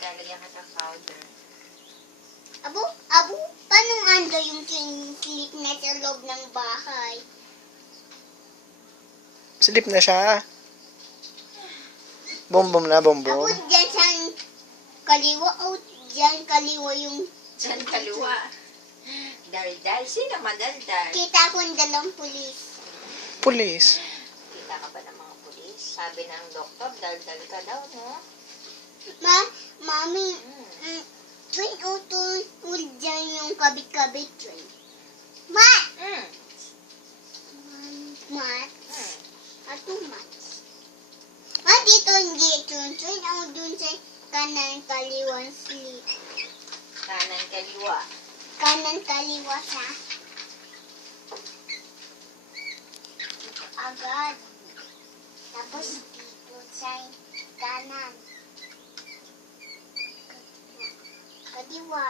Teka, lagyan ka ng powder. Abo, paano ando yung sleep na sa loob ng bahay? Sleep na siya. Bombom na, Abo, bombom. dyan sa kaliwa, dyan kaliwa yung... Diyan kaliwa. Dal-dal. Sino madaldal? Kita ko yung dalawang pulis. Pulis. Kita ka ba ng mga pulis? Sabi ng doktor, dal-dal ka daw, no? Mami, Mm. twin dyan yung kabit-kabit, twin. Mat! Mm. Mat? Mm. Ato mat. Dito, twin, o dun sa kanan kaliwang sleep. Kanan kaliwa. Kanan kaliwa sa agad. Tapos dito sa kanan. Kaliwa.